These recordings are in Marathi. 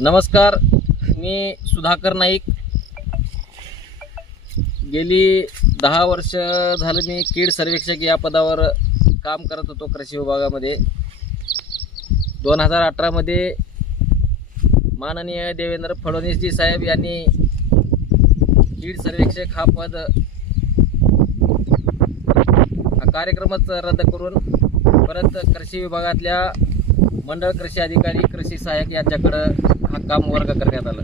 नमस्कार मी सुधाकर नाईक. गेली दहा वर्ष झालं मी कीड सर्वेक्षक या पदावर काम करत होतो कृषी विभागामध्ये. दोन हजार अठरामध्ये माननीय देवेंद्र फडणवीसजी साहेब यांनी कीड सर्वेक्षक हा पद हा कार्यक्रमच रद्द करून परत कृषी विभागातल्या मंडळ कृषी अधिकारी कृषी सहाय्यक यांच्याकडं हा काम वर्ग करण्यात आलं.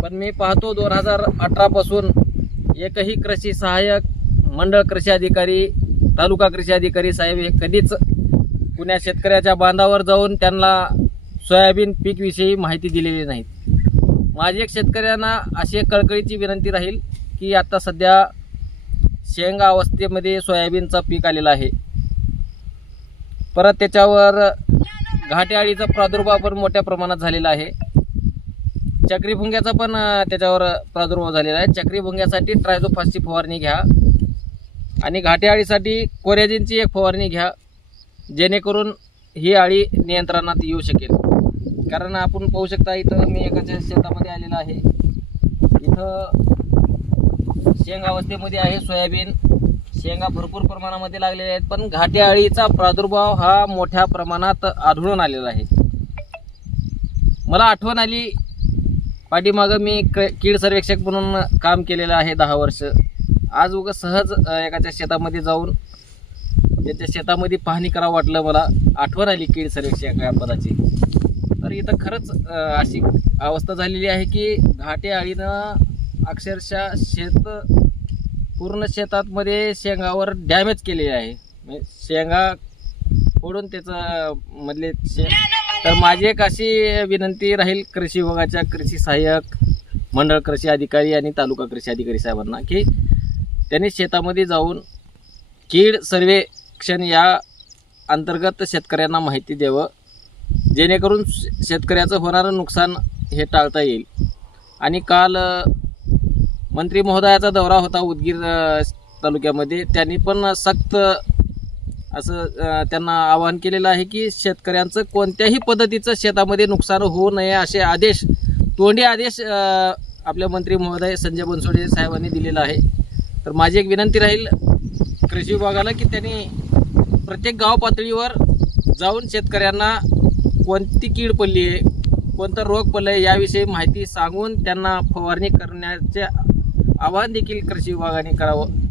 पण मी पाहतो दोन हजार अठरापासून एकही कृषी सहाय्यक मंडळ कृषी अधिकारी तालुका कृषी अधिकारी साहेब हे कधीच कुण्या शेतकऱ्याच्या बांधावर जाऊन त्यांना सोयाबीन पीकविषयी माहिती दिलेली नाहीत. माझी एक शेतकऱ्यांना अशी एक कळकळीची विनंती राहील की आता सध्या शेंगा अवस्थेमध्ये सोयाबीनचा पीक आलेला आहे. परत त्याच्यावर घाटे अळीचा प्रादुर्भाव पण मोठ्या प्रमाणात झालेला आहे. चक्रीभुंग्याचा पण त्याच्यावर प्रादुर्भाव झालेला आहे. चक्रीभुंग्यासाठी ट्रायझोफासची फवारणी घ्या आणि घाटे अळीसाठी एक फवारणी घ्या जेणेकरून ही अळी नियंत्रणात येऊ शकेल. कारण आपण पाहू शकता इथं मी एकाच्या शेतामध्ये आलेला आहे. इथं शेंग अवस्थेमध्ये आहे सोयाबीन. शेंगा भरपूर प्रमाणामध्ये लागलेल्या आहेत पण घाटे अळीचा प्रादुर्भाव हा मोठ्या प्रमाणात आढळून आलेला आहे. मला आठवण आली पाठीमागं मी क कीड सर्वेक्षक म्हणून काम केलेलं आहे दहा वर्ष. आज उगं सहज एकाच्या शेतामध्ये जाऊन त्याच्या शेतामध्ये पाहणी करावं वाटलं मला. आठवण आली कीड सर्वेक्षक या पदाची. तर इथं खरंच अशी अवस्था झालेली आहे की घाटे अळीनं अक्षरशः शेत पूर्ण शेतातमध्ये शेंगावर डॅमेज केलेली आहे. म्हणजे शेंगा फोडून त्याचं मधले शे तर माझी एक अशी विनंती राहील कृषी विभागाच्या कृषी सहाय्यक मंडळ कृषी अधिकारी आणि तालुका कृषी अधिकारी साहेबांना की त्यांनी शेतामध्ये जाऊन कीड सर्वेक्षण या अंतर्गत शेतकऱ्यांना माहिती द्यावं जेणेकरून शे- शेतकऱ्याचं होणारं नुकसान हे टाळता येईल. आणि काल मंत्री महोदयाचा दौरा होता उदगीर तालुक्यामध्ये. त्यांनी पण सक्त असं त्यांना आवाहन केलेलं आहे की शेतकऱ्यांचं कोणत्याही पद्धतीचं शेतामध्ये नुकसान होऊ नये असे आदेश तोंडी आदेश आपल्या मंत्री महोदय संजय बनसोडे साहेबांनी दिलेला आहे. तर माझी एक विनंती राहील कृषी विभागाला की त्यांनी प्रत्येक गाव पातळीवर जाऊन शेतकऱ्यांना कोणती कीड पडली आहे कोणतं रोग पडलं आहे याविषयी माहिती सांगून त्यांना फवारणी करण्याच्या आवाहन देखील कृषी विभागाने करावं.